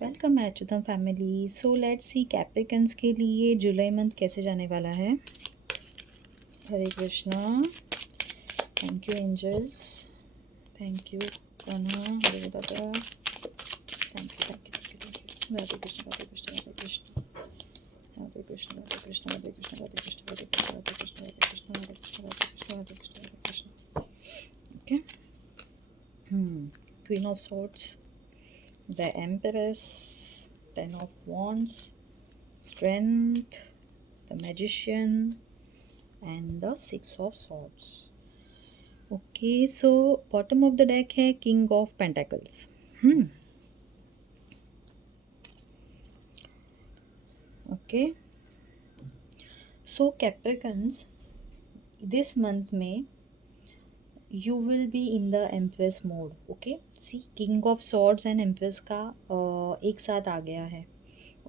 Welcome Achutam family. So let's see Capricorns के लिए जुलाई मंथ कैसे जाने वाला है। हरे Krishna. Thank you angels. Thank you Kanha. हरे दादा। Thank you thank you thank you thank you. Radhe Krishna Radhe Krishna Radhe Krishna Radhe Krishna Radhe Krishna Radhe Krishna Radhe Krishna Radhe Krishna Radhe Krishna Radhe Krishna Radhe Krishna Radhe Krishna Radhe Krishna. Okay. Queen of swords, the Empress, Ten of Wands, Strength, the Magician, and the Six of Swords. Okay, so bottom of the deck है King of Pentacles. Okay, so Capricorns, this month में you will be in the Empress mode. Okay, see King of Swords and Empress का एक साथ आ गया है.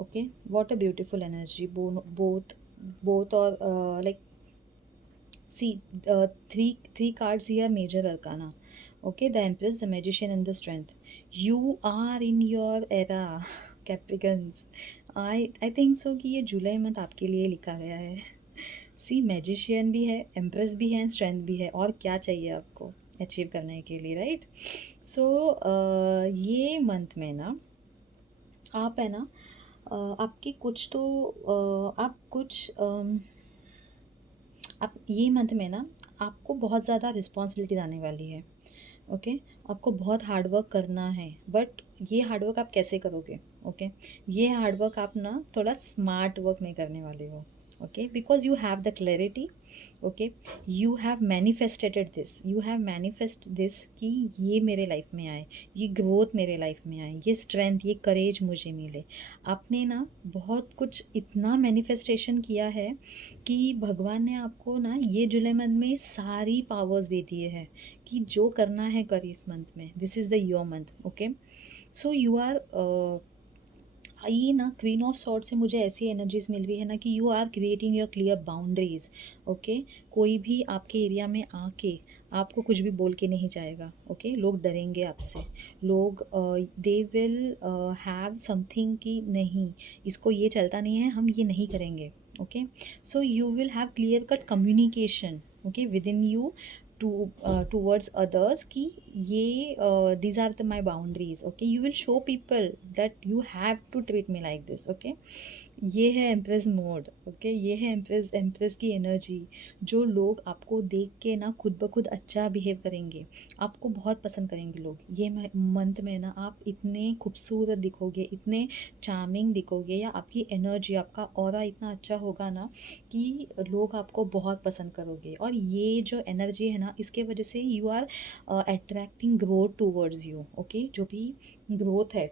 Okay, what a beautiful energy. Both or like see three cards here, major arcana. Okay, the Empress, the Magician, and the Strength. You are in your era. Capricorns. I think so कि ये जुलाई month आपके लिए लिखा गया है. सी magician भी है, empress भी है, स्ट्रेंथ भी है, और क्या चाहिए आपको अचीव करने के लिए, राइट? सो ये मंथ में ना आप है ना आपकी कुछ तो आप कुछ आप ये मंथ में ना आपको बहुत ज़्यादा रिस्पॉन्सिबिलिटीज़ आने वाली है. ओके, आपको बहुत हार्ड वर्क करना है, बट ये हार्ड वर्क आप कैसे करोगे? ओके, ये हार्ड वर्क आप ना थोड़ा स्मार्ट वर्क में करने वाले हो. Okay, because you have the clarity. Okay, you have manifest this कि ये मेरे लाइफ में आए, ये ग्रोथ मेरे लाइफ में आए, ये स्ट्रेंथ, ये करेज मुझे मिले. आपने ना बहुत कुछ इतना मैनिफेस्टेशन किया है कि भगवान ने आपको ना ये जुलाई मंथ में सारी पावर्स दे दिए हैं कि जो करना है करिए इस मंथ में. This is the your month. Okay, so you are ये ना क्वीन ऑफ सॉर्ड से मुझे ऐसी एनर्जीज मिल रही है ना कि you are creating your clear boundaries. Okay, कोई भी आपके एरिया में आके आपको कुछ भी बोल के नहीं जाएगा. ओके, लोग डरेंगे आपसे. लोग दे विल हैव समथिंग कि नहीं, इसको ये चलता नहीं है, हम ये नहीं करेंगे. Okay, so you will have clear cut communication. Okay, with in you towards others कि ये these are the my boundaries. Okay, you will show people that you have to treat me like this. Okay, ये है empress mode. Okay, ये है empress की energy. जो लोग आपको देख के ना खुद ब खुद अच्छा बिहेव करेंगे, आपको बहुत पसंद करेंगे लोग. ये मंथ में ना आप इतने खूबसूरत दिखोगे, इतने चार्मिंग दिखोगे, या आपकी एनर्जी, आपका ऑरा इतना अच्छा होगा ना कि लोग आपको बहुत पसंद करोगे. और ये जो एनर्जी है ना, इसके वजह से you are attracting growth towards you. Okay, जो भी ग्रोथ है,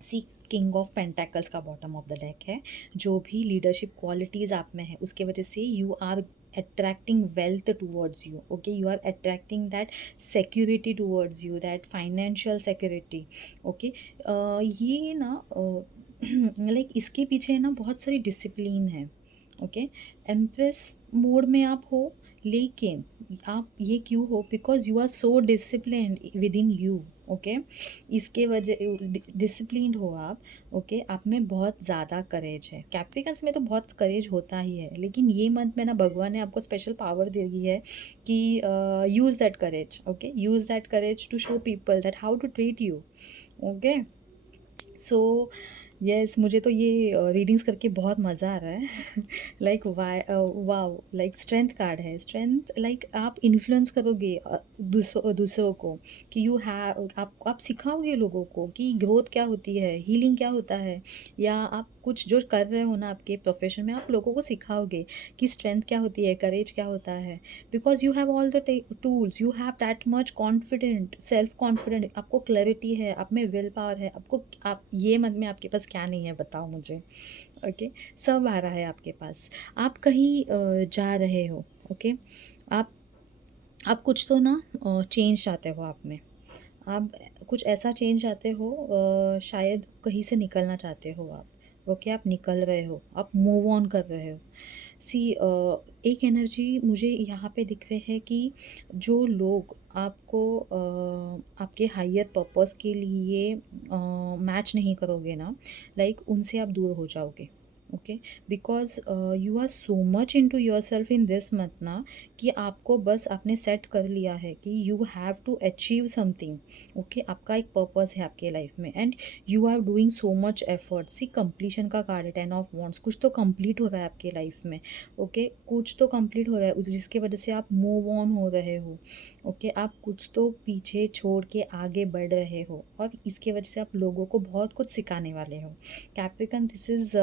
सी किंग ऑफ पेंटेकल्स का बॉटम ऑफ द डेक है. जो भी लीडरशिप क्वालिटीज़ आप में है, उसके वजह से you are attracting wealth towards you. Okay, you are attracting that security towards you, that financial security. Okay, ये ना लाइक इसके पीछे ना बहुत सारी डिसिप्लिन है. ओके, एम्प्रेस मोड में आप हो, लेकिन आप ये क्यों हो? Because you are so disciplined within you. Okay, इसके वजह डिसिप्लिन हो आप. ओके, आप में बहुत ज़्यादा करेज है. कैप्रिकन्स में तो बहुत करेज होता ही है, लेकिन ये मंथ में ना भगवान ने आपको स्पेशल पावर दे दी है कि use that courage. Okay, use that courage to show people that how to treat you. Okay, so yes, मुझे तो ये रीडिंग्स करके बहुत मज़ा आ रहा है. Like wow, like strength card है. स्ट्रेंथ लाइक आप इन्फ्लुएंस करोगे दूसरों को कि यू हैव, आप सिखाओगे लोगों को कि ग्रोथ क्या होती है, हीलिंग क्या होता है, या आप कुछ जो कर रहे हो ना आपके प्रोफेशन में, आप लोगों को सिखाओगे कि स्ट्रेंथ क्या होती है, करेज क्या होता है. Because you have all the tools, you have that much confident, self confident, आपको क्लैरिटी है, आप में विल पावर है. आपको आप ये मन में आपके पास क्या नहीं है, बताओ मुझे. ओके, सब आ रहा है आपके पास. आप कहीं जा रहे हो. ओके, आप कुछ तो ना चेंज चाहते हो आप में. आप कुछ ऐसा चेंज चाहते हो, शायद कहीं से निकलना चाहते हो आप. ओके, आप निकल रहे हो, आप मूव ऑन कर रहे हो। सी एक एनर्जी मुझे यहाँ पे दिख रहे है कि जो लोग आपको आपके हायर पर्पस के लिए मैच नहीं करोगे ना, लाइक उनसे आप दूर हो जाओगे। Okay, because you are so much into yourself in this month ना, कि आपको बस आपने सेट कर लिया है कि you have to achieve something. Okay, आपका एक पर्पस है आपके लाइफ में and you are doing so much effort. See completion का कार्ड है, 10 ऑफ वॉन्ड्स, कुछ तो कंप्लीट हो रहा है आपके लाइफ में। ओके, कुछ तो कंप्लीट हो रहा है जिसके वजह से आप मूव ऑन हो रहे हो। ओके, आप कुछ तो पीछे छोड़ के आगे बढ़ रहे हो और इसके वजह से आप लोगों को बहुत कुछ सिखाने वाले हो। Capricorn, this is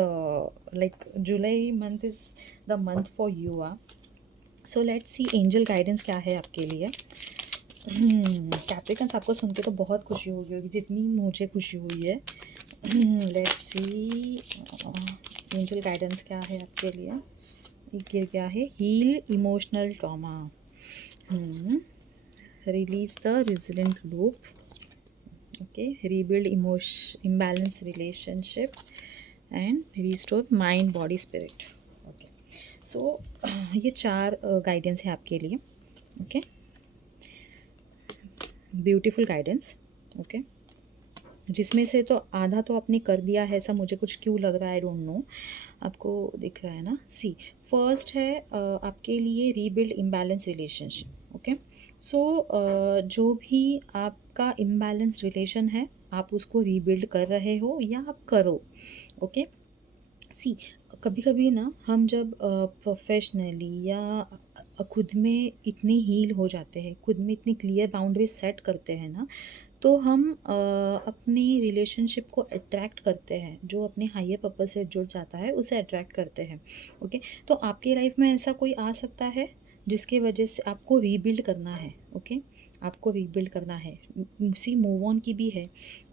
like July month is the month for you uh. So let's see angel guidance क्या है आपके लिए। कैप्रिकन्स, आपको सुन के तो बहुत खुशी होगी जितनी मुझे खुशी हुई है। लेट्स सी एंजल गाइडेंस क्या है आपके लिए। ये क्या है? Heal emotional trauma, release the resilient loop, okay, rebuild imbalance relationship and restore mind body spirit. Okay, so ये 4 गाइडेंस है आपके लिए। Okay, beautiful guidance. ओके, जिसमें से तो आधा तो आपने कर दिया है, ऐसा मुझे कुछ क्यों लग रहा है, आई डोंट नो। आपको दिख रहा है ना। सी फर्स्ट है आपके लिए रीबिल्ड इम्बैलेंस रिलेशनशिप। ओके, सो जो भी आपका इम्बैलेंस रिलेशन है, आप उसको रीबिल्ड कर रहे हो या आप करो। ओके, सी कभी कभी ना हम जब प्रोफेशनली या खुद में इतने हील हो जाते हैं, खुद में इतनी क्लियर बाउंड्रीज सेट करते हैं ना, तो हम अपनी रिलेशनशिप को अट्रैक्ट करते हैं। जो अपने हायर पर्पस से जुड़ जाता है उसे अट्रैक्ट करते हैं। ओके, तो आपकी लाइफ में ऐसा कोई आ सकता है जिसके वजह से आपको रीबिल्ड करना है। ओके, आपको रीबिल्ड करना है। सी मूव ऑन की भी है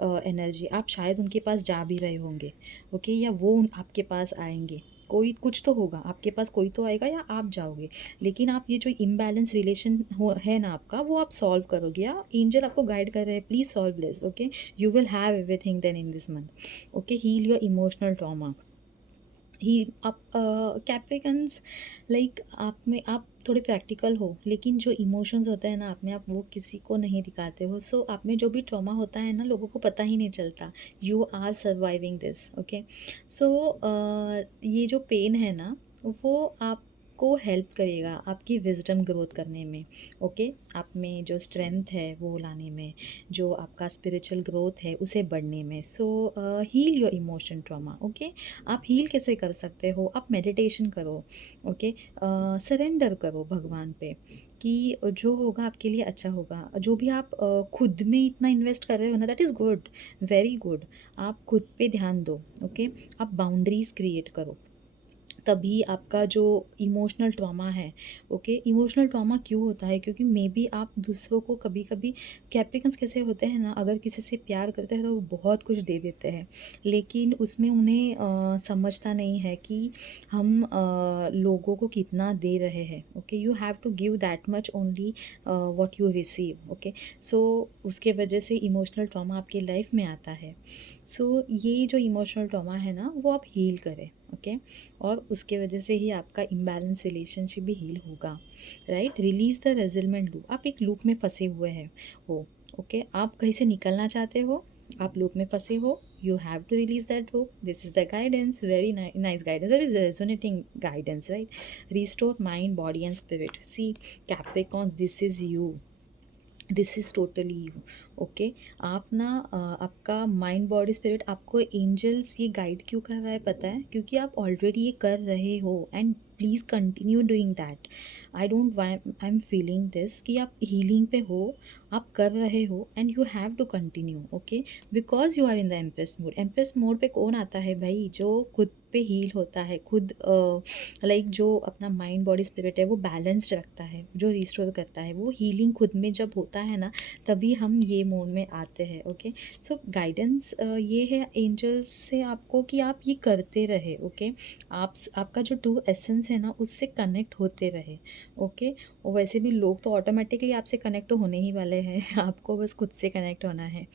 एनर्जी। आप शायद उनके पास जा भी रहे होंगे। ओके, या वो आपके पास आएंगे। कोई कुछ तो होगा, आपके पास कोई तो आएगा या आप जाओगे। लेकिन आप ये जो इम्बैलेंस रिलेशन हो है ना आपका, वो आप सॉल्व करोगे या एंजल आपको गाइड कर रहे हैं, please solve this. Okay, you will have everything then in this month. Okay, heal your emotional trauma. ही आप कैप्रिकन्स, लाइक आप थोड़े प्रैक्टिकल हो, लेकिन जो इमोशंस होते हैं ना आप में, आप वो किसी को नहीं दिखाते हो। सो आप में जो भी ट्रॉमा होता है ना, लोगों को पता ही नहीं चलता। You are surviving this. Okay, so ये जो पेन है ना, वो आपको हेल्प करेगा आपकी विजडम ग्रोथ करने में। ओके, आप में जो स्ट्रेंथ है वो लाने में, जो आपका स्पिरिचुअल ग्रोथ है उसे बढ़ने में। So heal your emotion trauma. Okay, आप हील कैसे कर सकते हो? आप मेडिटेशन करो। ओके, सरेंडर करो भगवान पे कि जो होगा आपके लिए अच्छा होगा। जो भी आप खुद में इतना इन्वेस्ट कर रहे हो ना, that is good, very good. आप खुद पे ध्यान दो। ओके, आप बाउंड्रीज क्रिएट करो, तभी आपका जो इमोशनल ट्रॉमा है। ओके, इमोशनल ट्रॉमा क्यों होता है? क्योंकि मे बी आप दूसरों को कभी कभी, कैप्रिकन्स कैसे होते हैं ना, अगर किसी से प्यार करते हैं तो वो बहुत कुछ दे देते हैं, लेकिन उसमें उन्हें समझता नहीं है कि हम लोगों को कितना दे रहे हैं। Okay, you have to give that much only what you receive. Okay, so उसके वजह से इमोशनल ट्रॉमा आपकी लाइफ में आता है। सो ये जो इमोशनल ट्रॉमा है ना, वो आप हील करें। ओके, और उसके वजह से ही आपका इम्बैलेंस रिलेशनशिप भी हील होगा। Right, release the resilient loop. आप एक लूप में फंसे हुए हैं हो। ओके, आप कहीं से निकलना चाहते हो, आप लूप में फंसे हो, you have to release that loop. This is the guidance, very nice guidance, very resonating guidance. Right, restore mind body and spirit. See Capricorns, this is you, this is totally you. Okay, आप ना आपका mind body spirit, आपको angels ये guide क्यों कर रहा है पता है? क्योंकि आप ऑलरेडी ये कर रहे हो and please continue doing that. I don't why I am feeling this कि आप हीलिंग पे हो, आप कर रहे हो and you have to continue. Okay, because you are in the empress mode. Empress mode पे कौन आता है भाई? जो खुद पे हील होता है, खुद लाइक जो अपना माइंड बॉडी स्पिरिट है वो बैलेंस्ड रखता है, जो रिस्टोर करता है। वो हीलिंग खुद में जब होता है ना, तभी हम ये मोड में आते हैं। ओके, सो गाइडेंस ये है एंजल्स से आपको कि आप ये करते रहे। ओके, आपका जो ट्रू एसेंस है ना उससे कनेक्ट होते रहे, ओके? और वैसे भी लोग तो ऑटोमेटिकली आपसे कनेक्ट तो होने ही वाले हैं आपको बस खुद से कनेक्ट होना है।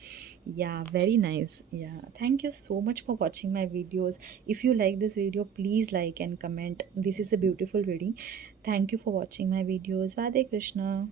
या वेरी नाइस, या thank you so much for watching my videos. If you like this video please like and comment, this is a beautiful reading. Thank you for watching my videos. Radhe Krishna.